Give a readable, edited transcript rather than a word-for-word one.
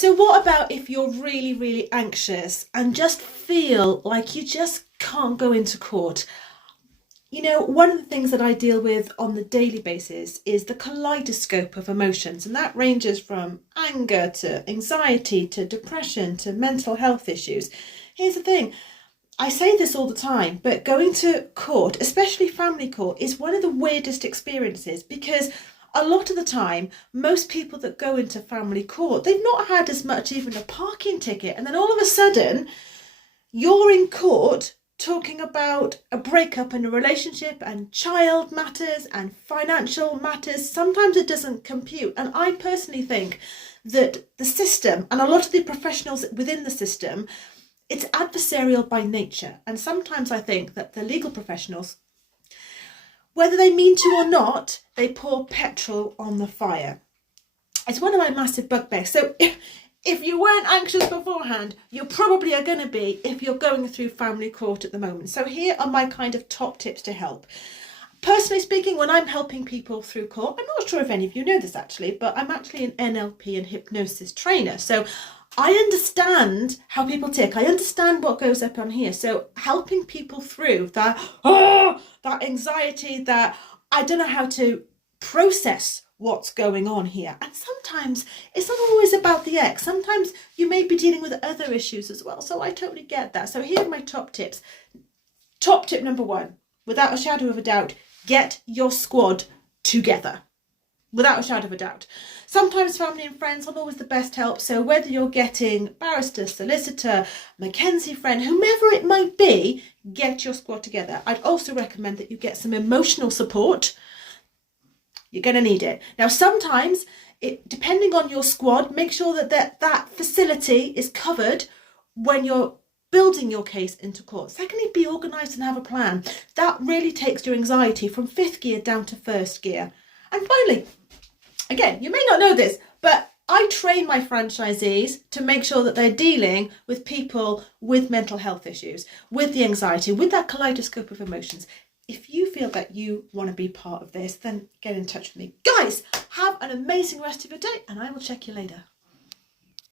So what about if you're really, really anxious and just feel like you just can't go into court? One of the things that I deal with on the daily basis is the kaleidoscope of emotions, and that ranges from anger to anxiety to depression to mental health issues. Here's the thing, I say this all the time, but going to court, especially family court, is one of the weirdest experiences because a lot of the time, most people that go into family court, they've not had as much even a parking ticket. And then all of a sudden, you're in court talking about a breakup in a relationship and child matters and financial matters. Sometimes it doesn't compute. And I personally think that the system and a lot of the professionals within the system, it's adversarial by nature. And sometimes I think that the legal professionals, whether they mean to or not, they pour petrol on the fire. It's one of my massive bugbears. So if you weren't anxious beforehand, you probably are going to be if you're going through family court at the moment. So here are my kind of top tips to help. Personally speaking, when I'm helping people through court, I'm not sure if any of you know this actually, but I'm actually an NLP and hypnosis trainer. So I understand how people tick. I understand what goes up on here. So helping people through that anxiety, that I don't know how to process what's going on here. And sometimes it's not always about the ex. Sometimes you may be dealing with other issues as well. So I totally get that. So here are my top tips. Top tip number one, without a shadow of a doubt, get your squad together. Without a shadow of a doubt. Sometimes family and friends aren't always the best help. So whether you're getting barrister, solicitor, Mackenzie friend, whomever it might be, get your squad together. I'd also recommend that you get some emotional support. You're going to need it. Now, sometimes, depending on your squad, make sure that facility is covered when you're building your case into court. Secondly, be organised and have a plan. That really takes your anxiety from fifth gear down to first gear. And finally, again, you may not know this, but I train my franchisees to make sure that they're dealing with people with mental health issues, with the anxiety, with that kaleidoscope of emotions. If you feel that you want to be part of this, then get in touch with me. Guys, have an amazing rest of your day and I will check you later.